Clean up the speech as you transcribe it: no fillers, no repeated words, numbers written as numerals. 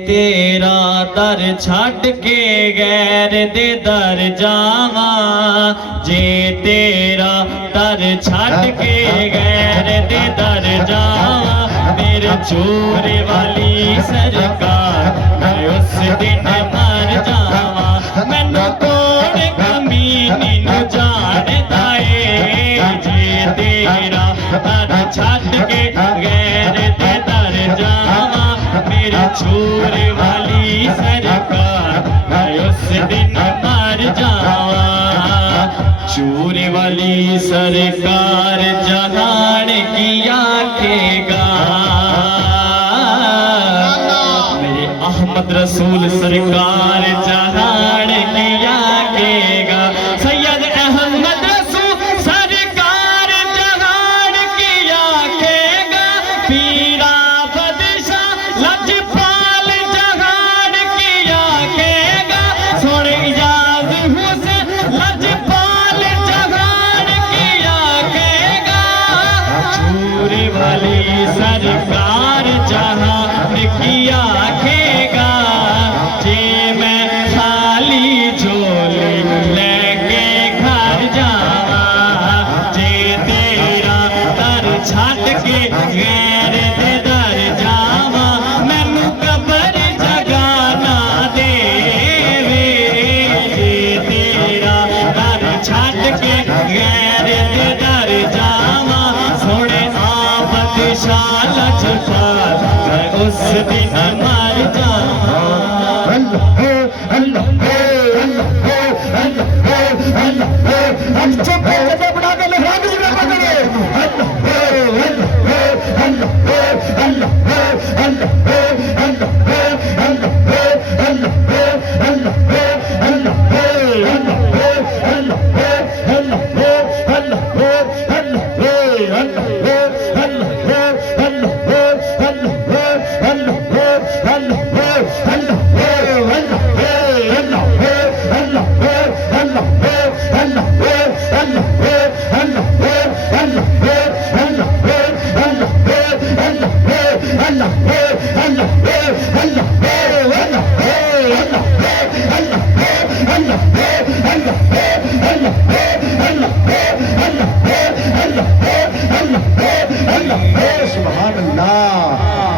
तेरा दर छड़ के गैर दे दर जावा, जे तेरा दर छड़ के गैर दे दर जावा, मेरे चोरे वाली सरकार मैं उस दिन मर जावा। मैनू कोड़ कमीनी नू जानदा ए, जे तेरा दर छड़ के गैर दे दर जावा, मेरे चोरे वाली सरकार मैं उस दिन मर जावा। चोरे वाली सरकार जहान की आखेगा, मेरे अहमद रसूल सरकार जहान की आखेगा। सैयद अहमद रसूल सरकार जहान की आखेगा, पीरा बदशाह लजपाल जहान की आखेगा, सुन इजाज हुसैन लजपाल जहान की आखेगा। चोरे वाली सरकार जहान की आखेगा, जे मैं खाली झोली लेके घर जावा, जे तेरा दर छड़ के गैर दे दर जावा, मैनू कबर जगा ना देवे, जे तेरा दर छड़ के गैर दे दर जावा, सोने आफत शाल छपाल मैं उस दिन मर जावा। सुभान अल्लाह।